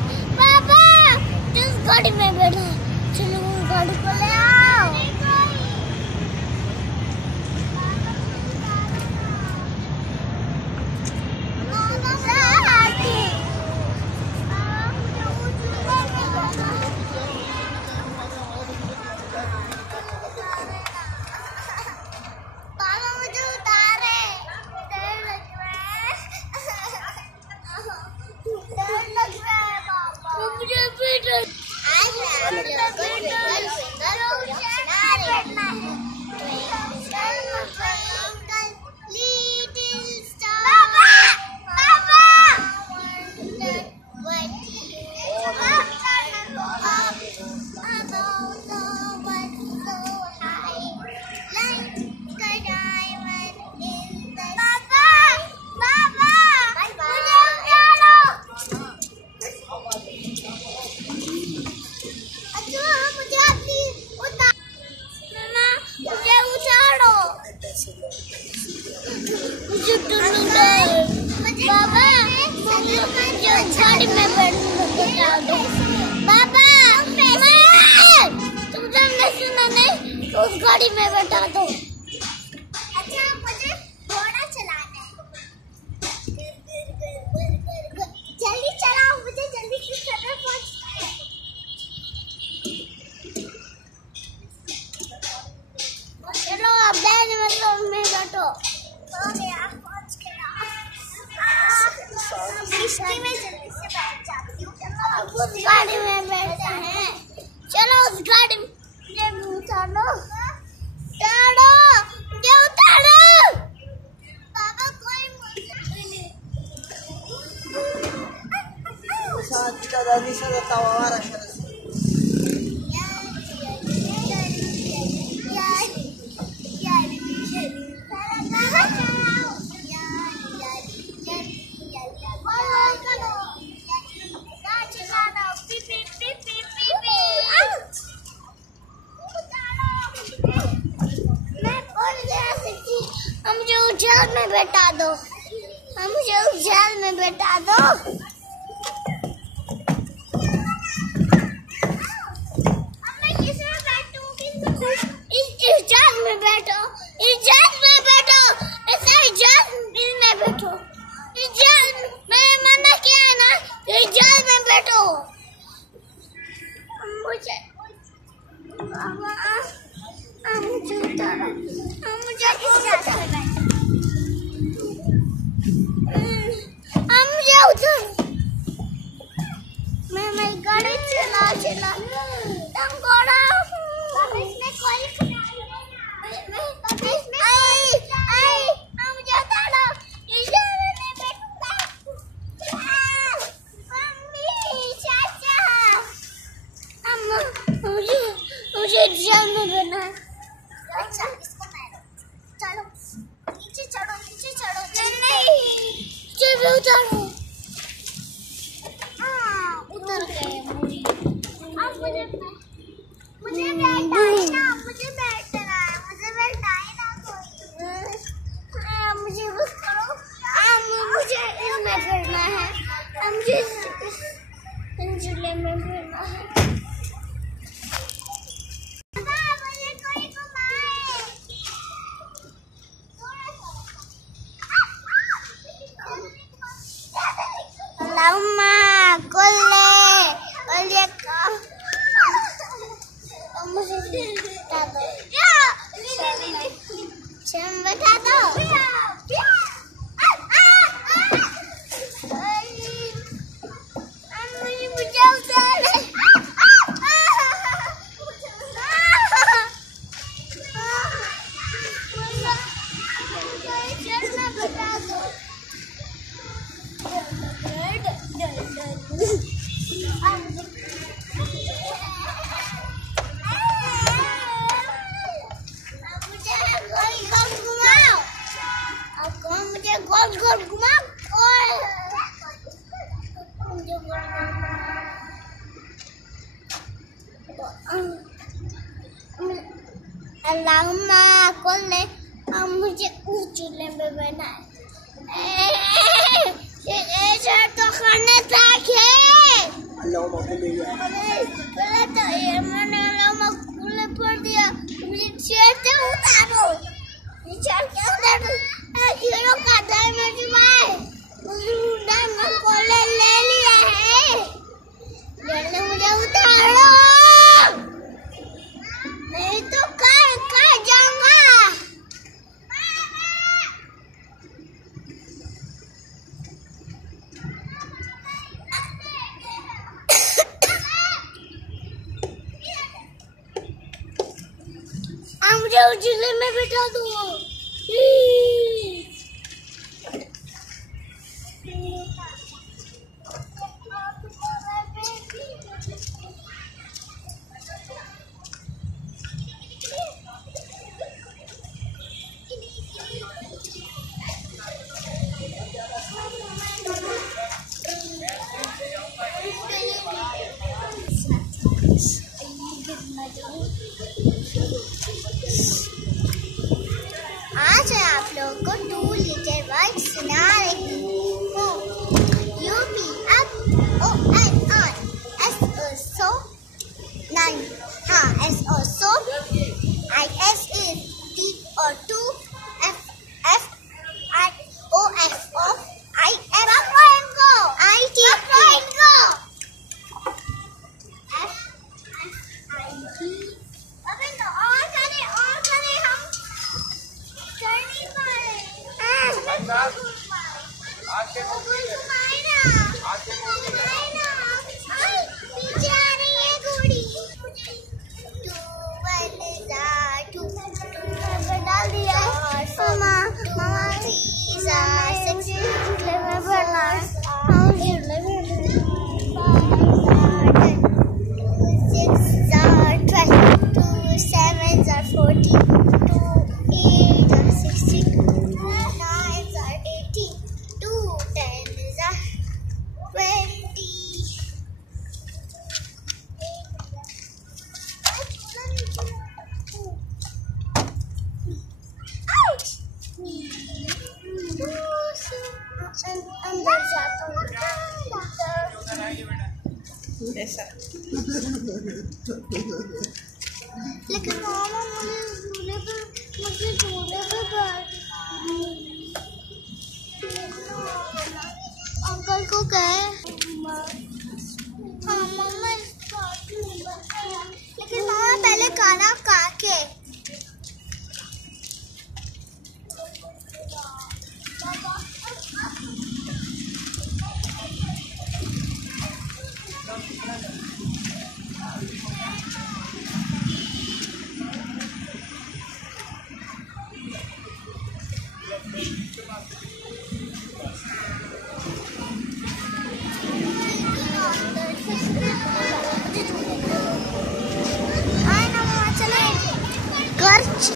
पापा जिस गाड़ी में बैठा, चलो गाड़ी को ले आओ। गाड़ी में बैठा, उस गाड़ी में बैठा दो। अच्छा मुझे घोड़ा चलाना है। जल्दी चलाओ, मुझे जल्दी से सफर पहुंचना है। चलो अब बैठ में बैठो। हो गया, पहुंच गया। किश्ती में जल्दी से बैठ जाती हूँ। उस गाड़ी में बैठते हैं। चलो उस गाड़ी में उतारो, उतारो। पापा कोई मुझे जेल में बैठा दो, मुझे उस जेल में बैठा दो। मैं किसमें बैठूं? इस जेल में बैठो, इस जेल में बैठो, इस जेल में बैठो। इस जेल मैंने मना किया है ना, इस जेल में बैठो। मुझे उतारो, मुझे मैं गाड़ी चला घोड़ा इसमें कोई मुझे जेल में बैठना है। अच्छा इसको मारो, चलो नीचे चढ़ो। नहीं चलो उतारो। उतर गए। अब मुझे बैठना है, कोई। मुझे बस करो। मुझे इसमें फिरना है, मुझे झूले में फिरना है। बता दो। अल्लाहुम्मा कुल्ले मुझे उस चूल्हे में बैठना है। तो खाना था। तो ये मैंने खुले पड़ दिया, मुझे चेयर से उतारो, चेयर के उतारो, हीरो का डायमंड भाई, डायमंड को ले लिया है, जल्दी मुझे उतारो, नहीं तो कहाँ जाऊंगा। मुझे उजले में बिठा दो। आज मैं आप लोगों को 2 लीटर वर्ड सुना रही हूँ। UP up O N on S O so 9 हाँ S O so I S is T और 2 F F I O F O I F I T पीछे आ रही है घोड़ी। 2 1 2 डाल दिया मामा 3 6 में भरना 6 12 2 7 14 2 8 16 अंदर जाता हूँ लेकिन मामा मुझे झूले पे अंकल को कहे